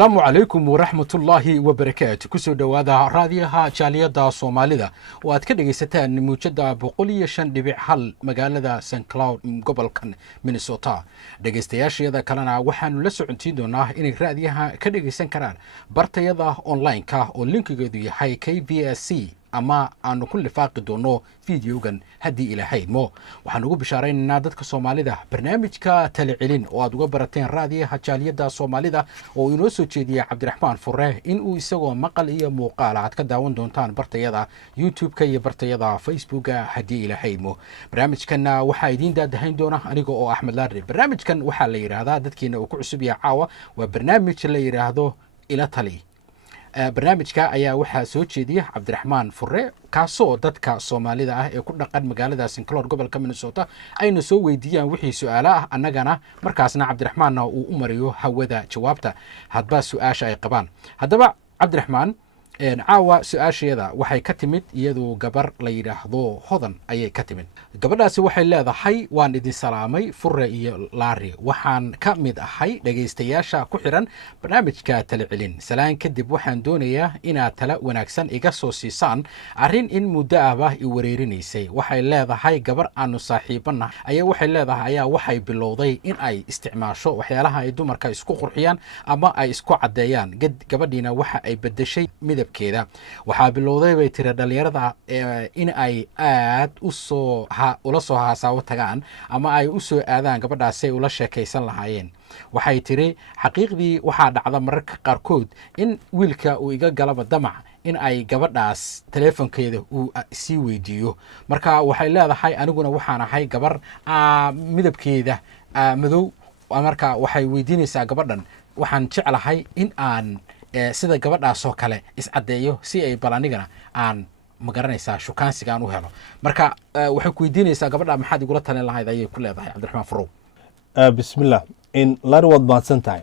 السلام عليكم ورحمة الله وبركاته كسو دوادا راديها جالية صوماليدا واد كدغيستان موجدا بقولية شان دبيع حل مقالة سان كلاود قبل كان مينيسوتا دغيستياشيدا كلنا waxaanu la socontiin doonaa inay raadiyaha ka dhageysan karaan bartayada online-ka oo linkigeedu yahay KBSC ama aanu ku lifaaqi doono fiidiyogan haddii ilaahay mo waxaan ugu bishaaraynaynaa dadka Soomaalida barnaamijka tala celin oo aad uga barateen raadiyaha jaaliyada Soomaalida oo inoo soo jeediyay Cabdiraxmaan Furre in uu isagoo maqal iyo muuqaal aad ka daawan doontaan bartayada YouTube-ka iyo bartayada Facebook-ka haddii ilaahay mo barnaamijkan waxa idin daadahayn doona aniga oo Axmed Laari barnaamijkan waxa la yiraahdaa dadkeena uu ku cusub yahay caawa waa barnaamij la yiraahdo ila tali barnaamijka ayaa waxaa soo jeediyay Cabdiraxmaan Furre kaasoo dadka Soomaalida ah ee ku dhaqan magaalada St. Cloud gobolka Minnesota ayna soo weydiiyaan wixii su'aalo ah annagana markaasna Cabdiraxmaan uu u mariyo hawada jawaabta hadba su'aasha ay qabaan haddaba Cabdiraxmaan caawa su'aasheeda waxay ka timid iyadoo gabar la yiraahdo Hodan ayay ka timid gabadhaasi waxay leedahay waan idin salaamay Furre iyo Laari waxaan ka mid ahay dhageystayaasha ku xiran barnaamijka tala celin salaan kadib waxaan doonayaa inaad tala wanaagsan iga soo siisaan arrin in muddo ah i wareerinaysay waxay leedahay gabar aanu saaxiibana ayaa waxay leedahay ayaa waxay bilowday in ay isticmaasho waxyaalaha ay dumarka isku qurxiyaan ama ay isku cadeeyaan gabadhiina waxa ay bedeshay midabkeeda waxaa bilowday bay tiri dhalinyarada in ay aad ula soo haasaabo tagaan ama ay u soo aadaan gabadhaas ay ula sheekaysan lahaayeen waxay tiri xaqiiqdii waxaa dhacda mararka qaarkood in wiilka uu iga galaba damac in ay gabadhaas teleefankeeda uu sii weydiiyo marka waxay leedahay aniguna waxaan ahay gabar midabkeeda madow marka waxay weydiinaysaa gabadhan waxaan jeclahay in aan sida gabadhaas oo kale iscadeeyo si ay balanigana aan magaranaysaa shukaansigaan u helo marka waxay ku weydiinaysaa gabadha maxaad igula talin lahayd ayay ku leedahay Cabdiraxmaan Furre bismillah in laarwad baadsan tahay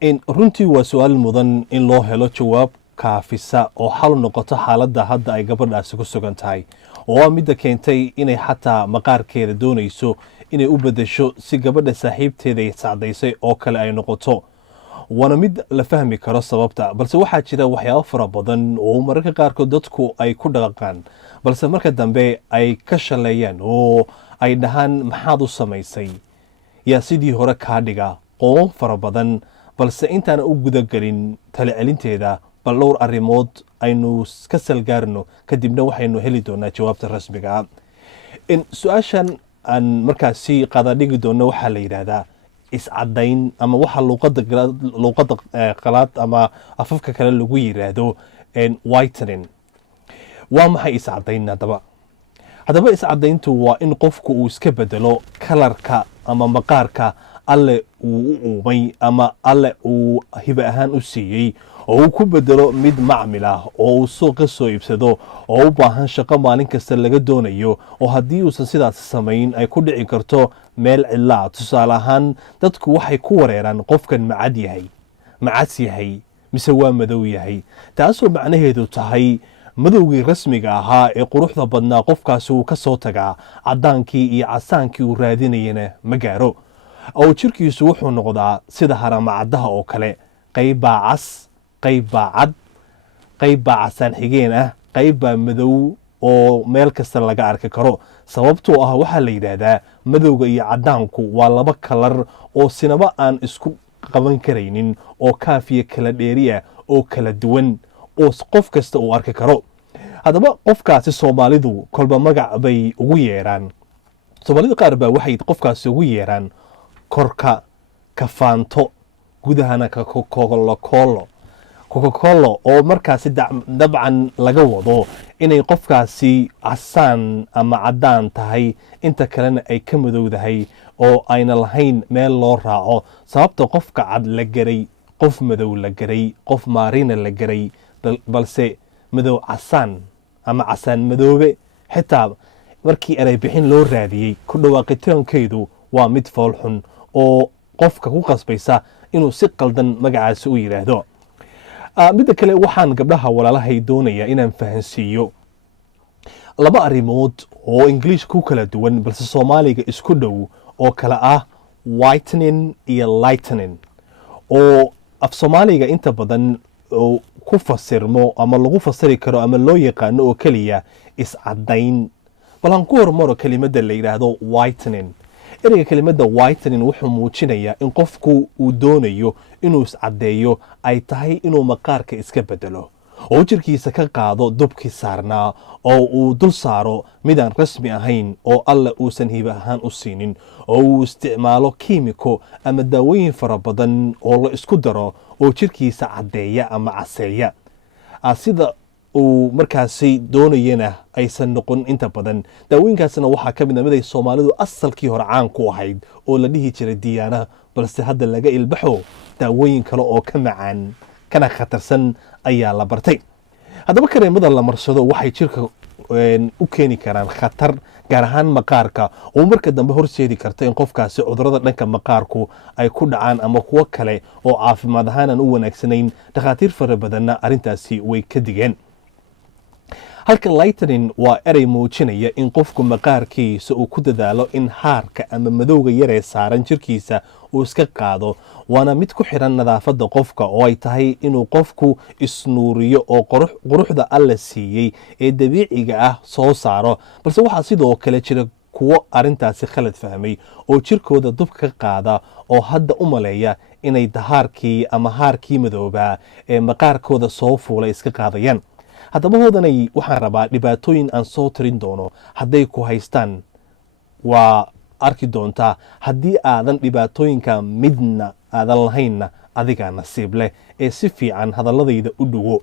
in runtii waa su'aal mudan in loo helo jawaab kaafisa oo xal noqoto xaaladda hadda ay gabadhaasi ku sugan tahay oo midda keentay inay xataa maqaarkeeda doonayso inay u bedesho si gabadha saaxiibteeda ay sacdaysay oo kale ay noqoto waana mid la fahmi karo sababta balse waxaa jira waxyaabo fara badan oo mararka qaarkood dadku ay ku dhaqaqaan balse marka dambe ay ka shaleeyaan oo ay dhahaan maxaad u samaysay yaa sidii hore kaa dhiga qoon fara badan balse intaan u gudagelin tala celinteeda bal dhowr arrimood aynu ka salgaarno kadibna waxaynu heli doonaa jawaabta rasmiga ah in su'aashan aan markaasi qadadhigi doono waxaa la yidhaahdaa iscadayn ama waxa luqadda qalaad ama afafka kale lagu yiraahdo whitening waa maxay iscadayn haddaba iscadayntu waa in qofku uu iska bedelo kalarka ama maqaarka alle uu u uumay ama alle uu hiba ahaan u siiyey oo uu ku bedelo mid macmil ah oo uu suuqa soo iibsado oo u baahan shaqo maalin kasta laga doonayo oo haddii uusan sidaas samayn ay ku dhici karto meel cidla tusaale ahaan dadku waxay ku wareeraan qofkan macas yahay mise waa madow yahay taasoo macnaheedu tahay madowgii rasmiga ahaa ee quruxda badnaa qofkaasi uu ka soo tagaa caddaankii iyo casaankii uu raadinayana ma gaaro oo jirkiisu wuxuu noqdaa sida haramacaddaha oo kale qayb baa cas qayb baa cad qayb baa casaan xigeen ah qayb baa madow oo meel kasta laga arki karo sababtoo ah waxaa la yidhaahdaa madowga iyo caddaanku waa laba kalar oo sinaba aan isku qaban karaynin oo kaafiya kala dheeriya oo kala duwan oo qof kasta uu arki karo haddaba qofkaasi Soomaalidu kolba magac bay ugu yeeraan Soomaalida qaar baa waxay qofkaasi ugu yeeraan korka kafaanto gudahana ka Coca-Cola oo markaasi dabcan laga wado inay qofkaasi casaan ama caddaan tahay inta kalena ay ka madowdahay oo ayna lahayn meel loo raaco sababta qofka cad la garay qof madow la garay qof maarina la garay balse madow casaan ama casaan madoobe xitaa markii eray bixin loo raadiyey ku dhawaaqitaankeedu waa mid fool xun oo qofka ku qasbaysa inuu si qaldan magacaasi u yiraahdo midda kale waxaan gabdhaha walaalahay doonaya inaan fahansiiyo laba arrimood oo English ku kala duwan balse Soomaaliga isku dhow oo kala ah whitening iyo lightening oo af Soomaaliga inta badan oo ku fasirmo ama lagu fasiri karo ama loo yaqaano oo kaliya iscadayn. bal aan ku hormaro kelimada la yiraahdo whitening. ereyga kelimada whitening wuxuu muujinayaa in qofku uu doonayo inuu iscadeeyo ay tahay inuu maqaarka iska bedelo oo jirkiisa ka qaado dubkii saarnaa oo uu dul saaro midaan rasmi ahayn oo alla uusan hiba ahaan u siinin oo uu isticmaalo kiimiko ama daawooyin fara badan oo la isku daro oo jirkiisa cadeeya ama caseeya. sida uu markaasi doonayana aysan noqon inta badan. daawooyinkaasna waxaa ka mid ah mid ay Soomaalidu asalkii hore caan ku ahayd oo la dhihi jiray diyaana, balse hadda laga ilbaxo daawooyin kale oo ka macaan kana khatarsan ayaa la bartay. haddaba kareemada la marsado waxay jirka u keeni karaan khatar gaar ahaan maqaarka oo marka dambe horseedi karta in qofkaasi cudurrada dhanka maqaarku ay ku dhacaan ama kuwo kale oo caafimaad ahaan aan u wanaagsanayn. dhakhaatiir fara badanna arrintaasi way ka digeen. halka lightening waa erey muujinaya in qofku maqaarkiisa uu ku dadaalo in haarka ama madowga yaree saaran jirkiisa uu iska qaado, waana mid ku xiran nadaafadda qofka oo ay tahay inuu qofku isnuuriyo oo quruxda alla siiyey ee dabiiciga ah soo saaro. balse waxaa sidoo kale jira kuwo arrintaasi khalad fahmay oo jirkooda dubka ka qaada oo hadda u maleeya inay dahaarkii ama haarkii madoobaa ee maqaarkooda soo fuulay iska qaadayaan. haddaba hoodanay waxaan rabaa dhibaatooyin aan soo tirin doono hadday ku haystaan waa arki doontaa. haddii aadan dhibaatooyinka midna aadan lahaynna adigaa nasiib leh ee si fiican hadalladayda u dhugo.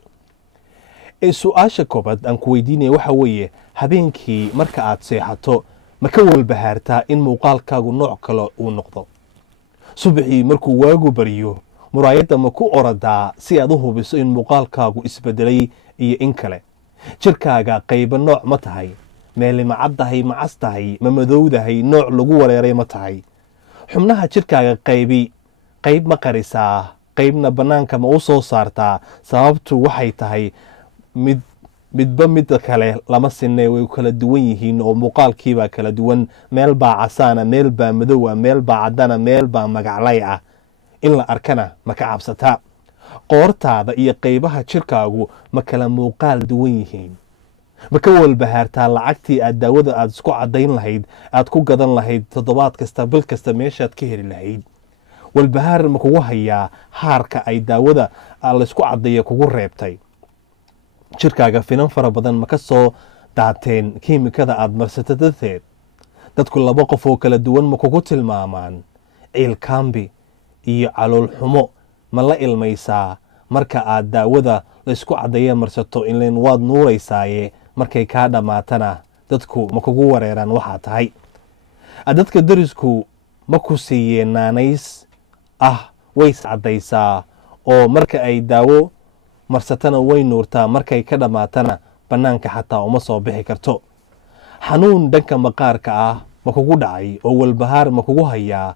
su-aasha koobaad aan ku weydiinaya waxa weeye, habeenkii marka aad seexato ma ka walbahaartaa in muuqaalkaagu nooc kale uu noqdo? subaxii markuu waagu baryo muraayadda ma ku oradaa si aad u hubiso in muuqaalkaagu isbedelay iyo in kale? jirkaaga qayba nooc ma tahay? meeli ma caddahay, ma cas tahay, ma madowdahay, nooc lagu wareeray ma tahay? xubnaha jirkaaga qayb ma qarisaa, qaybna bannaanka ma u soo saartaa? sababtu waxay tahay midba midda kale lama sinne, way kala duwan yihiin oo muuqaalkiibaa kala duwan. meel baa casaana, meel baa madowa, meel baa caddana, meel baa magaclay ah. in la arkana ma ka cabsataa? qoortaada iyo qaybaha jirkaagu ma kala muuqaal duwan yihiin? ma ka walbahaartaa lacagtii aad daawada aad isku caddayn lahayd aad ku gadan lahayd toddobaad kasta, bil kasta meeshaad ka heli lahayd? walbahaar ma kugu hayaa haarka ay daawada laysku caddeeya kugu reebtay? jirkaaga finan fara badan ma ka soo daateen kiimikada aad marsata darteed? dadku laba qof oo kala duwan ma kugu tilmaamaan? ciilkaambi iyo calool xumo ma la ilmaysaa marka aad daawada laysku caddeeya marsato? ileen waad nuuraysaaye markay kaa dhammaatana dadku ma kugu wareeraan waxaa tahay? dadka darisku ma ku siiyeen naanays way iscaddaysaa oo marka ay daawo marsatana way nuurtaa, markay ka dhammaatana bannaanka xataa uma soo bixi karto? xanuun dhanka maqaarka ma kugu dhacay oo walbahaar ma kugu hayaa?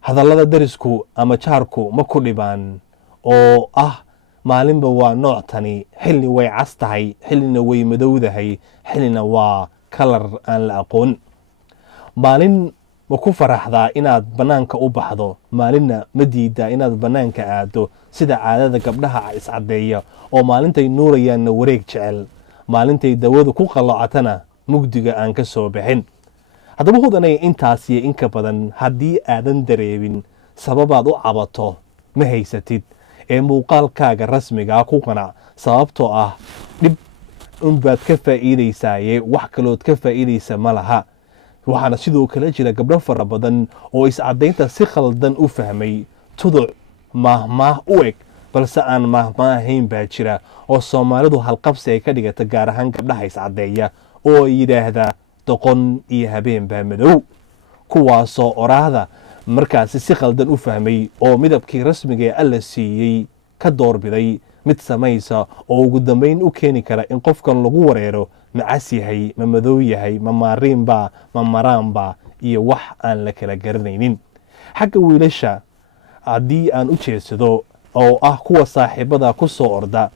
hadallada darisku ama jaarku ma ku dhibaan oo maalinba waa nooc tani, xilli way cas tahay, xillina way madowdahay, xillina waa kalar aan la aqoon? maalin ma ku faraxdaa inaad bannaanka u baxdo, maalinna ma diidaa inaad bannaanka aado sida caadada gabdhaha iscaddeeya oo maalintay nuurayaanna wareeg jecel, maalintay dawadu ku qallocatana mugdiga aan ka soo bixin? haddaba hudanay intaas iyo inka badan haddii aadan dareemin sababaad u cabato ma haysatid, ee muuqaalkaaga rasmigaa ku qanac, sababtoo dhib unbaad ka faa'iidaysaaye wax kalood ka faa'iidaysa ma laha. waxaana sidoo kale jira gabdho fara badan oo iscadaynta si khaldan u fahmay, tuduc maahmaah u eg balse aan maahmaah ahayn baa jira oo Soomaalidu halqabsi ay ka dhigata, gaar ahaan gabdhaha iscadeeya oo yiraahda doqon iyo habeen baa madow, kuwaasoo oraahda markaasi si khaldan u fahmay oo midabkii rasmiga ee alla siiyey ka doorbiday mid samaysa oo ugu dambeyn u keeni kara in qofkan lagu wareero ma cas yahay, ma madow yahay, ma maariinba, ma maraanba iyo wax aan la kala garanaynin. xagga wiilasha haddii aan u jeedsado oo kuwa saaxiibada ku soo orda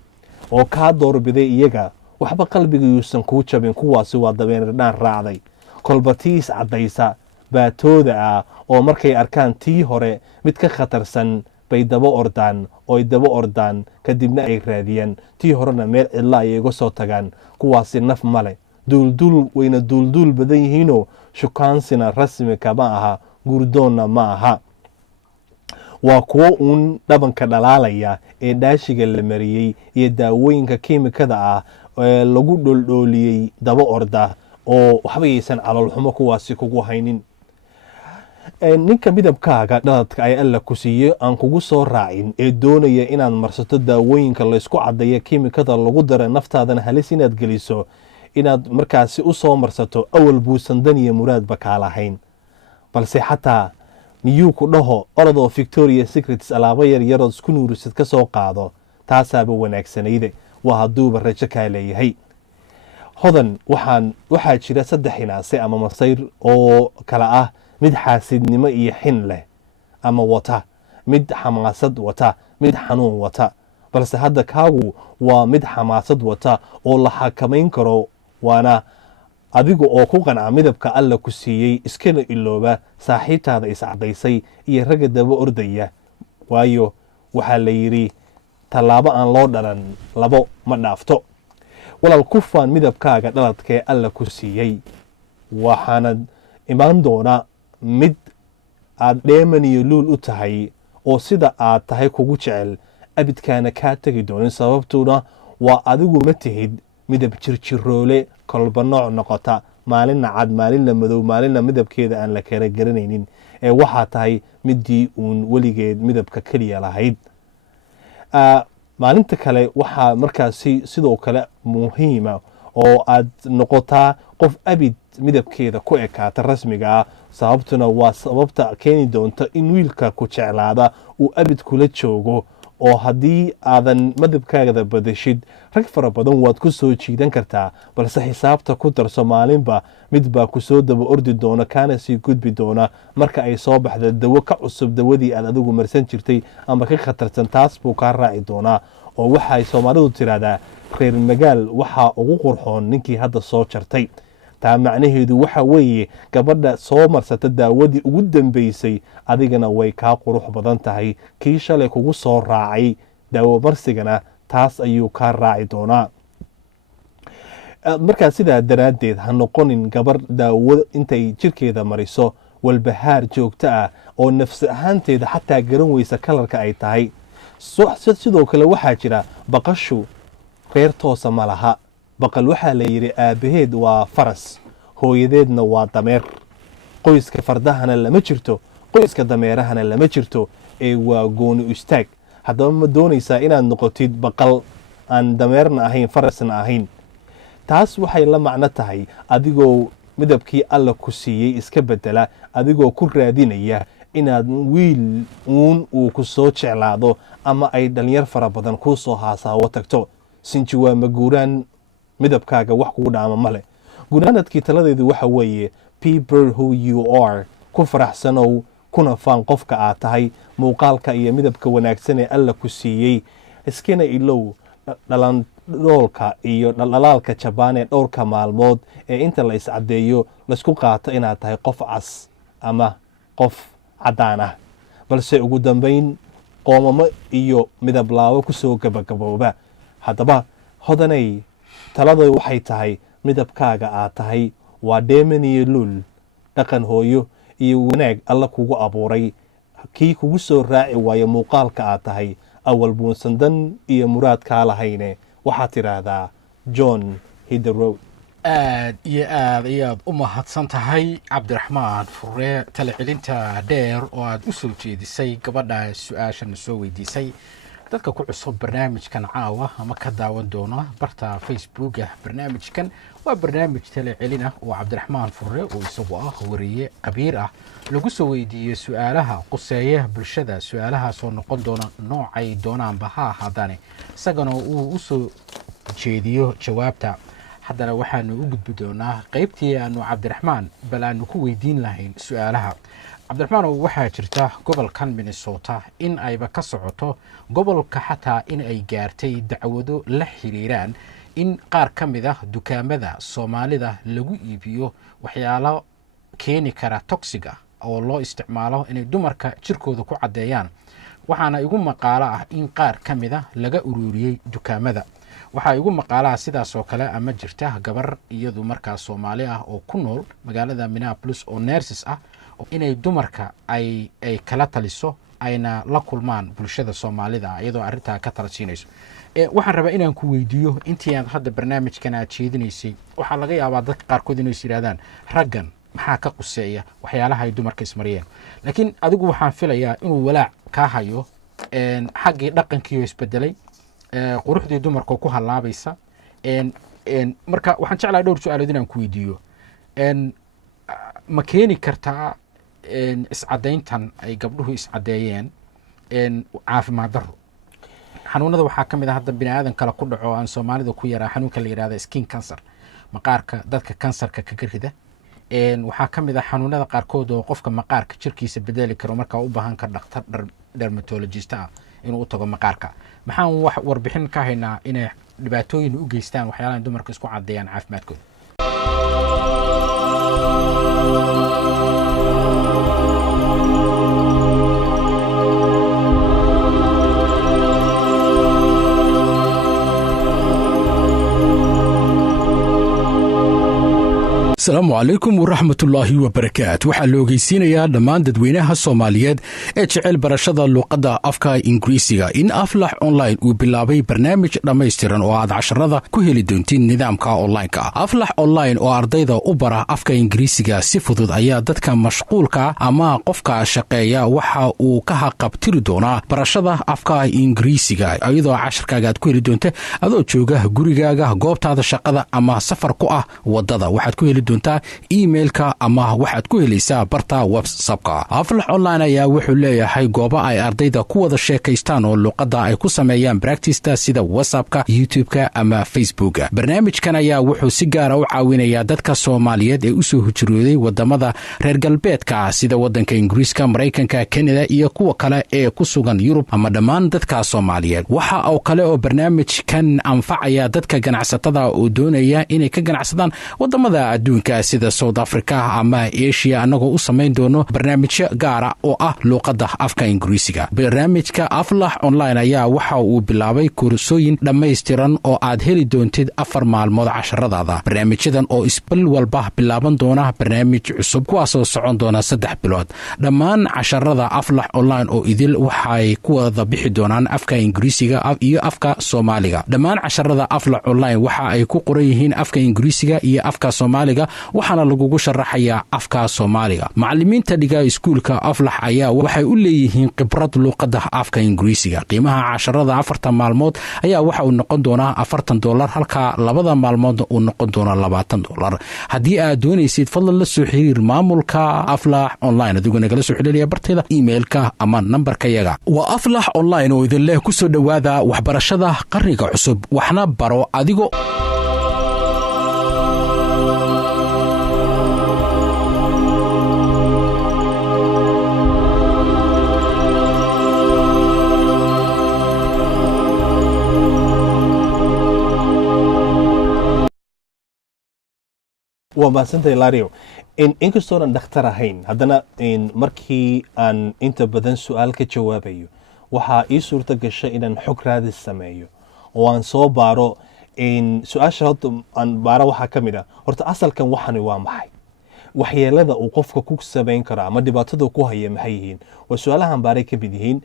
oo kaa doorbiday iyaga, waxba qalbigayuusan kuu jabin, kuwaasi waa dabeendhaan raacday. kolba tii iscadaysa baatooda oo markay arkaan tii hore mid ka khatarsan bay daba ordaan ooy daba ordaan kadibna ay raadiyaan tii horena meel cidla ayay uga soo tagaan. kuwaasi naf male, duulduul wayna duulduul badan yihiinoo shukaansina rasmi kama aha, gurdoonna ma aha. waa kuwo uun dhabanka dhalaalaya ee dhaashiga la mariyey iyo daawooyinka kiimikada ah ee lagu dholdhooliyey daba orda oo waxba yaysan caloolxumo kuwaasi kugu haynin. ninka midabkaaga dhaladka ay alla ku siiye aan kugu soo raacin ee doonaya inaad marsato daawooyinka laysku caddeeya kiimikada lagu dara naftaadana halis inaad geliso, inaad markaasi u soo marsato awal buusan dan iyo muraadba kaa lahayn. balse xataa miyuu ku dhaho orodoo Victoria Secrets alaabo yaryarood isku nuurisid ka soo qaado, taasaaba wanaagsanayde, waa hadduuba rajo kaa leeyahay. hodan waxaa jira 3 hinaase ama masayr oo kala ah mid xaasidnimo iyo xin leh ama wata, mid xamaasad wata, mid xanuun wata. balse hadda kaagu waa mid xamaasad wata oo la xakamayn karo, waana adiga oo ku qanca midabka alla ku siiyey, iskana ilooba saaxiibtaada iscadaysay iyo ragga daba ordaya. waayo waxaa la yidhi tallaabo aan loo dhalan labo ma dhaafto. walaal ku faan midabkaaga dhaladkee alla ku siiyey, waxaana imaan doona mid aad dheeman iyo luul u tahay oo sida aad tahay kugu jecel, abidkaana kaa tegi doonin. sababtuna waa adigu ma tihid midab jirjiroole kolba nooc noqota, maalinna cad, maalinna madow, maalinna midabkeeda aan la kala garanaynin, ee waxaa tahay midii uun weligeed midabka keliya lahayd. maalinta kale waxaa markaasi sidoo kale muhiima oo aad noqotaa qof abid midabkeeda ku ekaata rasmiga ah. sababtuna waa sababta keeni doonta in wiilka ku jeclaada uu abid kula joogo, oo haddii aadan midabkaagada badashid rag fara badan waad ku soo jiidan kartaa, balse xisaabta ku darso maalinba mid baa ku soo daba ordi doona, kaana sii gudbi doona marka ay soo baxda dawo ka cusub dawadii aad adigu marsan jirtay ama ka khatarsan, taas buu kaa raaci doonaa. oo waxay Soomaalidu tiraahdaa reer magaal waxaa ugu qurxoon ninkii hadda soo jartay. taa macnaheedu waxa weeye gabadha soo marsata daawadii ugu dambeysay adigana way kaa qurux badan tahay, kii shalay kugu soo raacay daawo marsigana taas ayuu kaa raaci doonaa. markaa sidaa daraaddeed ha noqonin gabar daawo intay jirkeeda mariso walbahaar joogto ah oo nafsi ahaanteeda xataa garan weysa kalarka ay tahay. sidoo kale waxaa jira baqashu reer toosa ma laha. baqal waxaa la yidhi aabbaheed waa faras, hooyadeedna waa dameer. qoyska fardahana lama jirto, qoyska dameerahana lama jirto, ee waa gooni istaag. haddaba ma doonaysaa inaad noqotid baqal aan dameerna ahayn, farasna ahayn? taas waxay la macno tahay adigoo midabkii alla ku siiyey iska bedela, adigoo ku raadinaya inaad wiil uun uu ku soo jeclaado ama ay dhalinyar fara badan kuu soo haasaawo tagto. sinji waa maguuraan, midabkaaga wax kugu dhaama male. gunaanadkii taladeedu waxa weeye be who you are, ku faraxsanow kuna faan qofka aad tahay, muuqaalka iyo midabka wanaagsan ee alla ku siiyey. iskana ilow dhalandhoolka iyo dhaldhalaalka jabaan ee dhowrka maalmood ee inta la iscadeeyo laysku qaato inaad tahay qof cas ama qof caddaan ah, balse ugu dambayn qoomamo iyo midab laabo ku soo gabagabooba. haddaba hodanay, talada waxay tahay midabkaaga aad tahay waa dheeman iyo luul, dhaqan hooyo iyo wanaag alla kugu abuuray. kii kugu soo raaci waayo muuqaalka aad tahay awal buunsan dan iyo muraad kaa lahayne waxaad tidhaahdaa John Hiderow. aad iyo aad ayaad u mahadsan tahay cabdiraxmaan fure, tala celinta dheer oo aad u soo jeedisay gabadha su-aashana soo weydiisay. dadka ku cusub barnaamijkan caawa ama ka daawan doona barta facebooka, barnaamijkan waa barnaamij tala celin ah oo cabdiraxmaan fure oo isagu ah wariye qabiir ah lagu soo weydiiyo su-aalaha quseeya bulshada. su-aalahaasoo noqon doona noocay doonaanba ha ahaadane, isagana uu u soo jeediyo jawaabta. haddana waxaanu u gudbi doonaa qaybtii aanu cabdiraxmaan bal aanu ku weydiin lahayn su-aalaha. cabdiraxmaan, waxaa jirta gobolkan Minnesota in ayba ka socoto gobolka xataa in ay gaartay dacwado la xiriiraan in qaar ka mid ah dukaamada Soomaalida lagu iibiyo waxyaalo keeni kara toxic ah oo loo isticmaalo inay dumarka jirkooda ku cadeeyaan. waxaana igu maqaalo ah in qaar ka mid ah laga ururiyey dukaamada. waxaa igu maqaalaha sidaas oo kale ama jirta gabar iyadu markaas Soomaali ah oo ku nool magaalada Minneapolis oo nurses ah inay dumarka ay kala taliso ayna la kulmaan bulshada Soomaalida iyadoo arinta ka talasiinayso. waxaan rabaa inaan ku weydiiyo intii aad hadda barnaamijkan aad jeedinaysay waxaa laga yaabaa dadka qaarkood inay yiraahdaan raggan maxaa ka quseeya waxyaalaha ay dumarka ismariyeen, laakiin adigu waxaan filayaa inuu walaac ka hayo xaggii dhaqankii isbedelay quruxdii dumarka ku halaabaysa. marka waxaan jeclahay dhowr su'aalood inaan ku weydiiyo. ma keeni kartaa iscadeyntan ay gabdhuhu iscadeeyeen caafimaad darro? xanuunada waxaa ka mid ah hadda bini'aadan kale ku dhaco aan Soomaalida ku yaraa xanuunka la yiraahdo skin cancer, maqaarka dadka kansarka kaga rida. waxaa ka mid ah xanuunada qaarkood oo qofka maqaarka jirkiisa bedeli karo marka u baahan ka dhakhtar dermatologist ah inuu u tago maqaarka. maxaan wax warbixin ka haynaa inay dhibaatooyin u geystaan waxyaalaha dumarka isku cadeeyaan caafimaadkooda? السلام عليكم ورحمة الله وبركاته. waxaa la ogeysiinayaa dhammaan dadweynaha Soomaaliyeed ee jecel barashada luqadda afka Ingiriisiga in Aflax Online uu bilaabay barnaamij dhammaystiran oo aad casharada ku heli doontiin nidaamka online-ka. Aflax Online oo ardayda u bara afka Ingiriisiga si fudud ayaa dadka mashquulka ama qofka shaqeeya waxa uu ka haqabtiri doonaa barashada afka Ingiriisiga iyadoo casharkaaga aad ku heli doonto adoo jooga gurigaaga, goobtaada shaqada ama safar ku ah wadada. waxaad ku heli emailka ama waxaad ku helaysaa barta WhatsApp-ka. Aflax Online ayaa wuxuu leeyahay goobo ay ardayda ku wada sheekaystaan oo luqadda ay ku sameeyaan practice sida WhatsApp-ka, YouTube-ka ama Facebook-ka. barnaamijkan ayaa wuxuu si gaar ah u caawinayaa dadka Soomaaliyeed ee u soo hijrooday wadamada reer galbeedka sida wadanka Ingiriiska, Mareykanka, Canada iyo kuwa kale ee ku sugan Yurub ama dhammaan dadka Soomaaliyeed. waxa oo kale oo barnaamijkan anfacaya dadka ganacsatada oo doonaya inay ka ganacsadaan wadamada adduunka sida South Africa ama Asia anagoo u sameyn doono barnaamijyo gaar ah oo ah luqadda afka Ingiriisiga. barnaamijka Aflax Online ayaa waxa uu bilaabay koorsooyin dhammaystiran oo aad heli doontid 4 maalmood casharadaada. barnaamijyadan oo isbal walba bilaaban doona barnaamij cusub kuwaas oo socon doona 3 bilood. dhammaan casharada Aflax Online oo idil waxay ku wada bixi doonaan afka Ingiriisiga iyo afka Soomaaliga. dhammaan casharada Aflax Online waxa ay ku qoran yihiin afka Ingiriisiga iyo afka Soomaaliga waxaana lagugu sharaxayaa afka Soomaaliga. macallimiinta dhiga iskuulka Aflax ayaa waxay u leeyihiin khibrad luqadda afka Ingiriisiga. qiimaha casharada 4 maalmood ayaa waxa uu noqon doonaa $40 halka 2 maalmood uu noqon doona $20. haddii aad doonaysid fadlan la soo xiriir maamulka Aflax Online adigoo nagala soo xiriiraya barteeda emailka ama nambarka yaga. waa Aflax Online oo idin leh ku soo dhawaada waxbarashada qarniga cusub waxna baro adigo waa maasantay Lario inkastoo aan dhakhtar ahayn haddana markii aan inta badan su'aal ka jawaabayo waxaa ii suurta gashay inaan xog raadis sameeyo oo aan soo baaro su'aasha horta aan baaro waxaa ka mid ah horta asalkan waxani waa maxay waxyeelada uu qofka ku samayn karo ama dhibaatada ku haya maxay yihiin waa su'aalahan baaray ka mid yihiin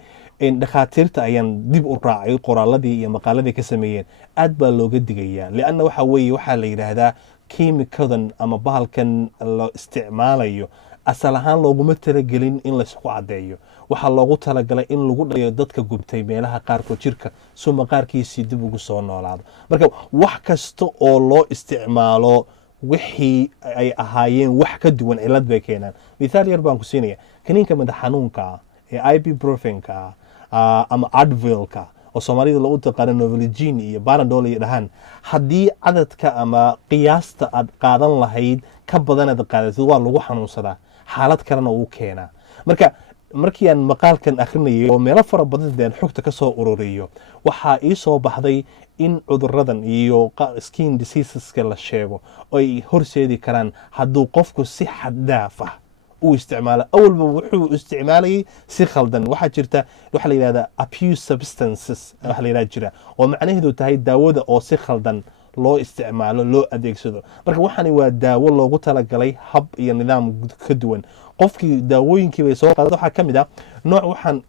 dhakhaatiirta ayaan dib u raacay qoraaladii iyo maqaaladii ka sameeyeen aad baa looga digayaa lianna waxa weeye waxaa la yidhaahdaa kiimikadan ama bahalkan la isticmaalayo asal ahaan looguma talagelin in laysku cadeeyo. waxaa loogu talagalay in lagu dhayo dadka gubtay meelaha qaarkood jirka soo maqaarkiisii dib ugu soo noolaado. marka wax kasta oo loo isticmaalo wixii ay ahaayeen wax ka duwan cilad bay keenaan. mithaal yar baan ku siinaya kaniinka madax xanuunka ee ibuprofenka ama advilka oo Soomaalida lagu taqaan Novalgin iyo Panadol iyo dhahan haddii cadadka ama qiyaasta aad qaadan lahayd ka badan aad qaadatid waa lagu xanuunsadaa xaalad kalena uu keenaa. markii aan maqaalkan akhrinayay oo meelo fara badan xogta ka soo ururiyo waxaa ii soo baxday in cuduradan iyo skin diseaseska la sheego ay horseedi karaan hadduu qofku si xad dhaaf ah uu isticmaalo awalba wuxuu isticmaalayay si khaldan waxaa jirta waxa la yidhahdaa abuse substances waxa la yidhahda jira oo macnaheedu tahay daawada oo si khaldan loo isticmaalo loo adeegsado marka waxani waa daawo loogu talagalay hab iyo nidaam ka duwan qofkii daawooyinkii bay soo qaadad waxaa ka mid ah nooc waxaan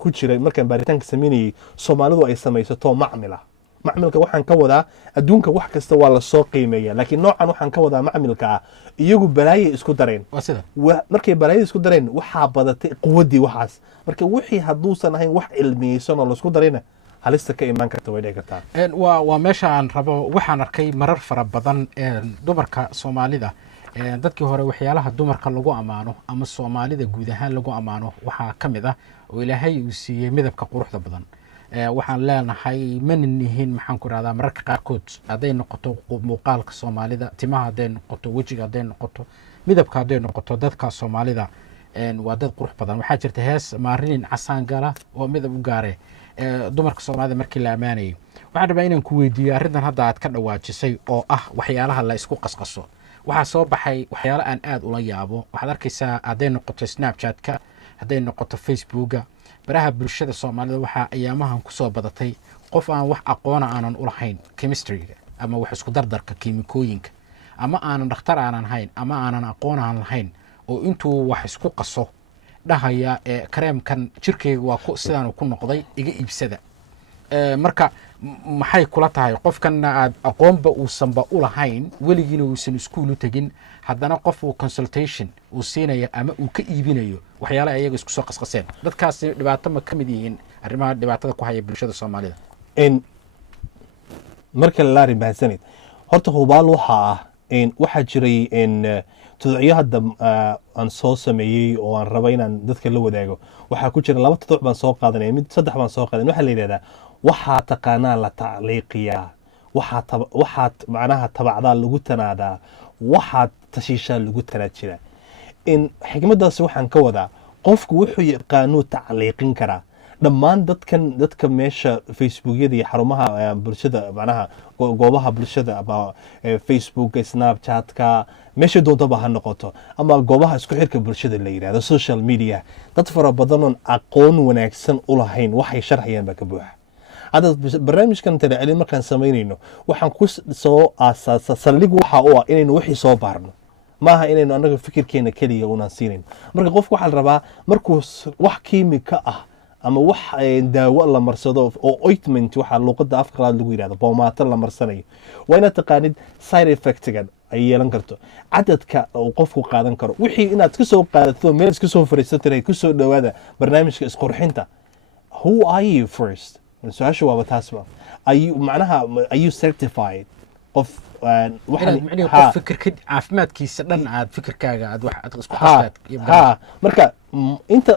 ku jiray markaan baaritaanka samaynayay soomaalidu ay samaysato macmila macmilka waxaan ka wadaa adduunka wax kasta waa la soo qiimeeya laakiin noocan waxaan ka wadaa macmilka ah iyagu balaayay isku dareen markay balaayada isku dareen waxaa badatay quwaddii waxaas marka wixii hadduusan ahayn wax cilmiyeysan oo laisku darayna halista ka imaan karta way dhici kartaa waa meesha aan rabo waxaan arkay marar fara badan dumarka soomaalida dadkii hore waxyaalaha dumarka lagu ammaano ama soomaalida guud ahaan lagu ammaano waxaa ka mid ah oo ilaahay uu siiyey midabka quruxda badan waxaan leenahay ma nihin maxaan ku rahdaa mararka qaarkood hadday noqoto muuqaalka soomaalida timaha hadday noqoto wejiga hadday noqoto midabka hadday noqoto dadka soomaalida waa dad qurux badan waxaa jirta hees maarinin casaan gala oo midab u gaare dumarka soomaalida markii la ammaanayay waxaan rabaa inaan ku weydiiyo arrintan hadda aad ka dhawaajisay oo ah waxyaalaha la isku qasqaso waxaa soo baxay waxyaalo aan aad ula yaabo waxaad arkaysaa hadday noqoto snapchatka hadday noqoto facebooka baraha bulshada soomaalida waxaa ayaamahan ku soo badatay qof aan wax aqoona aanan u lahayn chemistryga ama wax isku dardarka kiimikooyinka ama aanan dhakhtar aanan hayn ama aanan aqoon aan lahayn oo intuu wax isku qaso dhahaya kareemkan jirkeyga waa sidaan ku noqday iga iibsada marka maxay kula tahay qofkanna aad aqoonba uusanba u lahayn weligiina uusan iskuul u tegin haddana qof uu consultation uu siinayo ama uu ka iibinayo waxyaalaha ayaga isku soo qasqaseen dadkaasi dhibaato ma ka mid yihiin arrimaha dhibaatada ku haya bulshada soomaalida marka laari mahadsanid horta hubaal waxaa ah waxaa jiray tuducyo hadda aan soo sameeyey oo aan raba inaan dadka la wadaago waxaa ku jira 2 tuduc baan soo qaadanaya mid 3 baan soo qaadan waxaa la yidhahdaa waxaa taqaanaa la tacliiqiyaa waxaad macnaha tabacdaa lagu tanaadaa waxaad tashiishaa lagu tanaajiraa xikmaddaasi waxaan ka wadaa qofku wuxuu yaqaanuu tacliiqin karaa dhammaan dadka meesha facebookyada iyo xarumaha bulshada macnaha goobaha bulshada ama facebooka snapchatka meesha doontaba ha noqoto ama goobaha isku xirka bulshada la yidhahdo social media dad fara badanoon aqoon wanaagsan u lahayn waxay sharxayaan baa ka buuxa hadda barnaamijkan talacelin markaan samaynayno waxaan ku soo aasaasa saldhig waxa u ah inaynu wixii soo baarno maaha inaynu annaga fikirkeena keliya unaan siinayn marka qofku waxaa la rabaa markuu wax kiimika ah ama wax daawo la marsado oo ointment waxa luqadda afka qalaad lagu yiraahdo boomaato la marsanayo waa inaad taqaanid side effects-gan ay yeelan karto cadadka uu qofku qaadan karo wixii inaad ka soo qaadato meel iska soo fariisatay ku soo dhawaada barnaamijka isqurxinta who are you first su-aasha waaba taasba macnaha are you certified qof qof fikirka caafimaadkiisa dhan aad fikirkaaga aad wax isku qasaad marka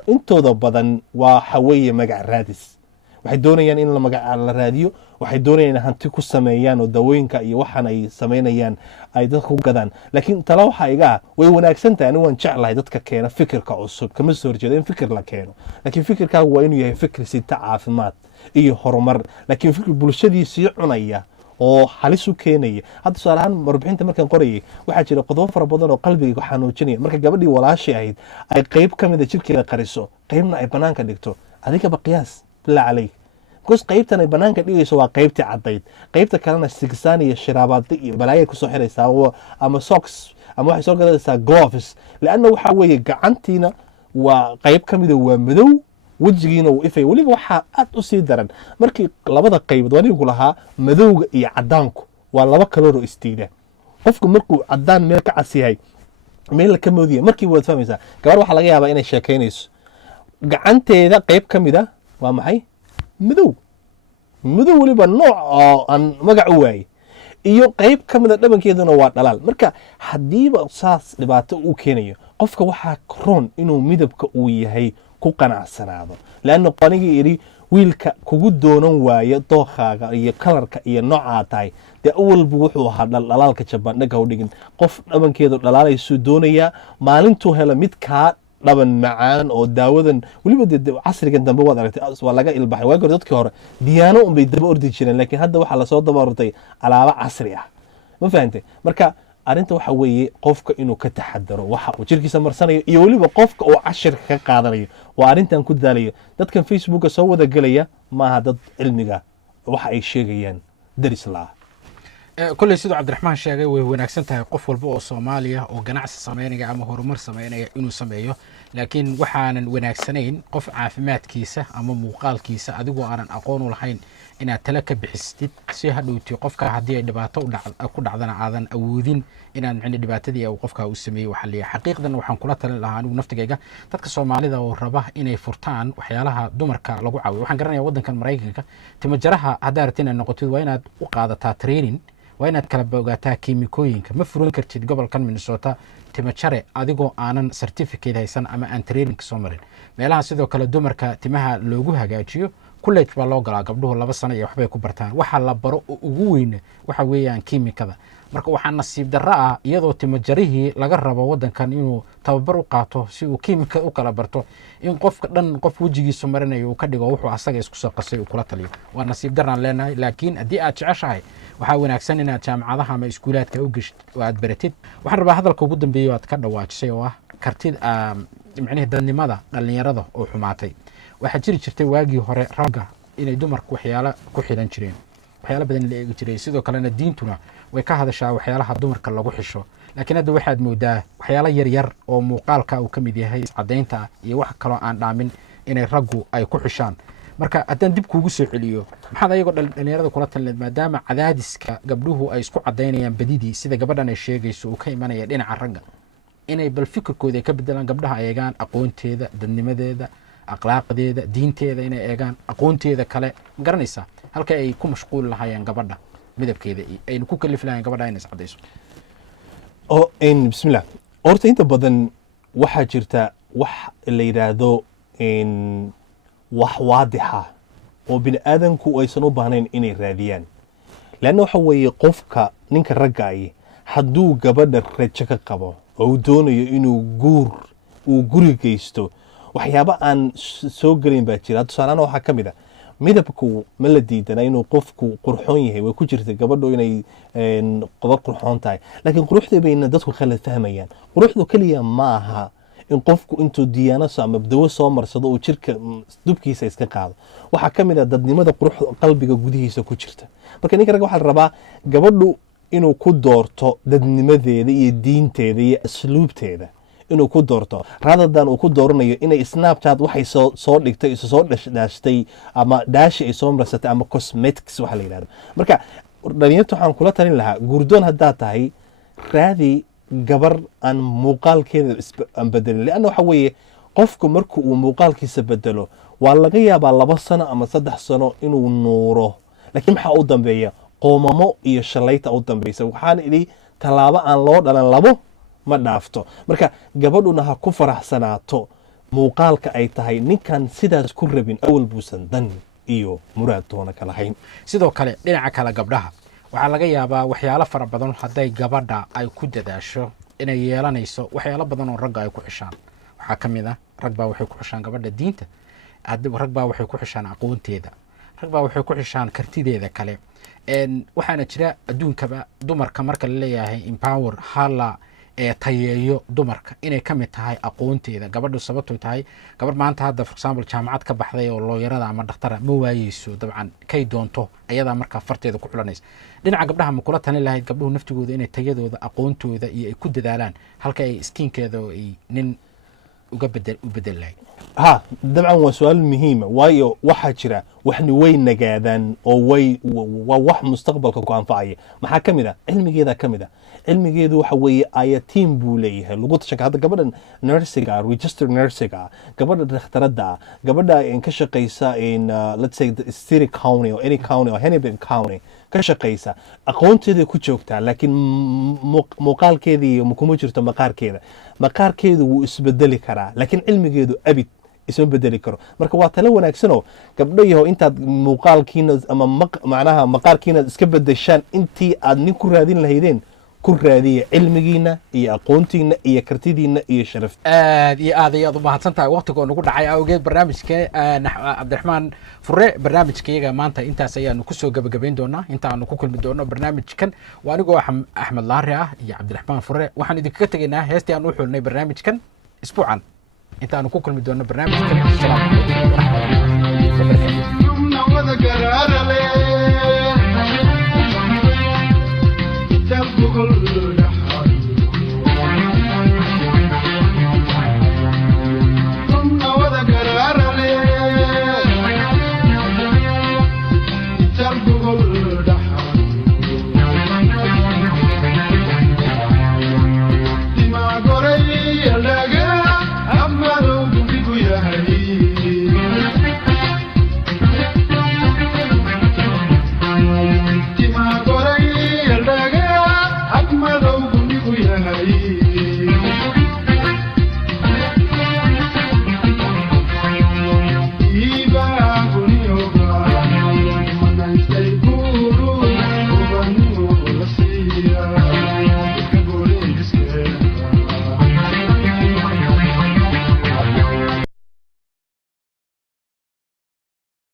intooda badan waa xaweeye magac raadis waxay doonayaan in la raadiyo waxay doonayaan hanti ku sameeyaan oo dawooyinka iyo waxaan ay samaynayaan ay dadka ku gadaan laakiin tala waxaa iga ah way wanaagsan tahay anigu waan jeclahay dadka keena fikirka cusub kama soo horjeedo in fikir la keeno laakiin fikirkaagu waa inuu yahay fikir sita caafimaad iyo horumar laakiin fikir bulshadiisii cunaya oo halis u keenaya hadda tusaale ahaan warbixinta markaan qorayay waxaa jira qodobo fara badan oo qalbigayga xanuujinaya marka gabadhii walaashii ahayd ay qayb ka mid a jirkeeda qariso qaybna ay banaanka dhigto adigaba qiyaas bilaa calayk because qaybtan ay banaanka dhigayso waa qaybtii caddayd qaybta kalena sigsaan iyo shiraabaad iyo balaayay kusoo xiraysaa ama socks ama waxay soo gadaysaa gloves leanna waxaa weeye gacantiina waa qayb ka mida waa madow wejigiina uu ifay weliba waxaa aad u sii daran markii labada qaybood wanigu lahaa madowga iyo caddaanku waa laba kalooroo istiida qofku markuu caddaan meel ka cas yahay meel ka moodiya markii waad fahmaysaa gabar waxaa laga yaabaa inay sheekaynayso gacanteeda qayb ka mid a waa maxay madow weliba nooc oo aan magac u waayey iyo qayb ka mid a dhabankeeduna waa dhalaal marka haddiiba saas dhibaato u keenayo qofka waxaa roon inuu midabka uu yahay ku qanacsanaado leanna qanigii idhi wiilka kugu doonan waayo dookaaga iyo kalarka iyo noocaa tahay dee awalbu wuxuu ahaa dhalaalka jabandhaga u dhigin qof dhabankeedu dhalaalaysuu doonayaa maalintuu helo mid kaa dhaban macaan oo daawadan weliba de casrigan dambe waad aragtay waa laga ilbaxay waagi hore dadkii hore diyaano unbay daba ordi jireen laakiin hadda waxaa lasoo daba ortay alaabo casri ah ma fahantay marka arrinta waxa weeye qofka inuu ka taxadaro waxa uu jirkiisa marsanayo iyo weliba qofka uu cashirka ka qaadanayo waa arrintan ku daalayo dadkan facebooka soo wada gelaya maaha dad cilmiga waxa ay sheegayaan daris la كل سيدو عبد الرحمن شاقي وناكسن تاي قف والبو صوماليا او ganacsi sameynaya ama horumar sameynaya inuu sameeyo laakiin waxaanan wanaagsaneyn qof caafimaadkiisa ama muuqaalkiisa adigoo aanan aqoon u lahayn inaad tala ka bixistid si hadhowti qofka haddii ay dhibaato ku dhacdana aadan awoodin inaan micni dhibaatadii uu qofka u sameeyey waxa leeyahay xaqiiqdan waxaan kula talin lahaa anigu naftigayga dadka Soomaalida oo raba inay furtaan waxyaalaha dumarka lagu caawiyo waxaan garanayaa wadankan Mareykanka timajaraha hadda aragtina noqotid waa inaad u qaadataa training waa inaad kala bogaataa kiimikooyinka ma furan kartid gobolkan Minnesota timajare adigoo aanan certificate haysan ama aan training soo marin meelaha sidoo kale dumarka timaha loogu hagaajiyo college baa loo galaa gabdhuhu 2 sano iyo waxbay ku bartaan waxa la baro ugu weyn waxa weeyaan kiimikada marka waxaa nasiib darro ah iyadoo timajarihii laga rabo wadankan inuu tababar u qaato si uu kiimika u kala barto in qofka dhan qof wajigiisa marinayo uu ka dhigo wuxuu asaga isku soo qasay uu kula taliyo waa nasiib darran leenahay laakiin haddii aad jeceshahay waxaa wanaagsan inaad jaamacadaha ama iskuulaadka u geshid oo aad baratid waxaan rabaa hadalka ugu dambeeya aad ka dhawaajisay oo ah kartid micnaheed dadnimada dhalinyarada oo xumaatay waxaa jiri jirtay waagii hore ragga inay dumarku waxyaalo ku xiran jireen waxyaalo badan la eegi jiray sidoo kalena diintuna way ka hadashaa waxyaalaha dumarka lagu xisho laakiin hadda waxaad moodaa waxyaalo yar yar oo muuqaalka uu ka mid yahay iscadaynta iyo wax kale aan dhaamin inay raggu ay ku xishaan marka haddaan dib kuugu soo celiyo maxaad ayagoo dhalinyarada kula talinayd maadaama cadaadiska gabdhuhu ay isku cadaynayaan badidii sida gabadhan ay sheegayso uu ka imanaya dhinaca ragga inay bal fikirkooda ay ka bedelaan gabdhaha ay eegaan aqoonteeda dadnimadeeda akhlaaqdeeda diinteeda inay eegaan aqoonteeda kale ma garanaysaa halka ay ku mashquul lahaayeen gabadha midabkeeda ayna ku kalif lahaayeen gabadha inay iscadayso oo bismillah horta inta badan waxaa jirta wax la yiraahdo wax waadixa oo bini aadanku aysan u baahnayn inay raadiyaan laana waxa weeye qofka ninka ragga ay hadduu gabadha rajo ka qabo oo uu doonayo inuu guri geysto waxyaabo aan soo gelayn baa jira tusaale ahaan waxaa ka mid ah midabku ma la diidana inuu qofku qurxoon yahay way ku jirta gabadhu inay qodob qurxoon tahay laakiin quruxda bayna dadku kala fahmayaan quruxdu kaliya ma aha in qofku intuu diyaanaso ama dawo soo marsado uu jirka dubkiisa iska qaado waxaa ka mid ah dadnimada quruxda qalbiga gudihiisa ku jirta marka ninka ragga waxaa la rabaa gabadhu inuu ku doorto dadnimadeeda iyo diinteeda iyo asluubteeda inuu ku doorto raadadan uu ku dooranayo inay Snapchat waxay soo dhigtay soo dhaashtay ama daashi ay soo marsatay ama cosmetics waxa la yiraahdo marka dhalinyarta waxaan kula talin lahaa gurdoon haddaa tahay raadi gabar aan muuqaalkeeda bedelin laana waxa weeye qofku markuu uu muuqaalkiisa bedelo waa laga yaabaa 2 sano ama 3 sano inuu nuuro laakiin waxa u dambeeya qoomamo iyo shalayta u dambeeysa waxaan idhi talaabo aan loo dhalan labo ma dhaafto marka gabadhuna ha ku faraxsanaato muuqaalka ay tahay ninkan sidaas ku rabin awal buusan dan iyo muraad toona kala hayn sidoo kale dhinaca kala gabdhaha waxaa laga yaabaa waxyaalo fara badan hadday gabadha ay ku dadaasho inay yeelanayso waxyaalo badan oo ragga ay ku xishaan waxaa ka mid ah rag baa waxay ku xishaan gabadha diinta rag baa waxay ku xishaan aqoonteeda rag baa waxay ku xishaan kartideeda kale waxaana jira adduunkaba dumarka marka la leeyahay empower hala tayeeyo dumarka inay ka mid tahay aqoonteeda gabadhu sababtoo tahay gabar maanta hadda for example jaamacad ka baxday oo looyarada ama dhaqtara ma waayeyso dabcan kay doonto ayadaa markaa farteeda ku xulanaysa dhinaca gabdhaha ma kula talin lahayd gabdhuhu naftigooda inay tayadooda aqoontooda iyo ay ku dadaalaan halka ay skinkeeda oo ay nin u bedel lahayd ها طبعا وسؤال مهم وايو waxa jira waxni way nagaadaan oo way wax mustaqbalka ku anfacaya maxaa kamida cilmigeeda kamida cilmigeedu waxa weeye ayatiin buu leeyahay lagu tashanka hadda gabadhan nursiga register nursiga gabadha dhakhtarada gabadha in ka shaqeysa in let's say the city county or any county or Hennepin county ka shaqeysa aqoonteeda ku joogtaa laakiin muuqaalkeedii iyo kuma jirto maqaarkeedu wuu isbedeli karaa laakiin cilmigeedu abid isma bedeli karo marka waa talo wanaagsan oo gabdhayahow intaad muuqaalkiina ama macnaha maqaarkiina iska bedeshaan intii aad nin ku raadin lahaydeen ku raadiya cilmigiina iyo aqoontiina iyo kartidiina iyo sharaf aad iyo aad ayaad u mahadsantahay waqtiga oo nagu dhacay awgeed barnaamijka cabdiraxmaan fure barnaamijkayaga maanta intaas ayaanu kusoo gabagabayn doonaa intaanu ku kulmi doono barnaamijkan waa anigoo axmed laari ah iyo cabdiraxmaan fure waxaan idinkaga tegaynaa heestii aan u xulnay barnaamijkan isbuucan intaanu ku kulmi doono barnaamijkan.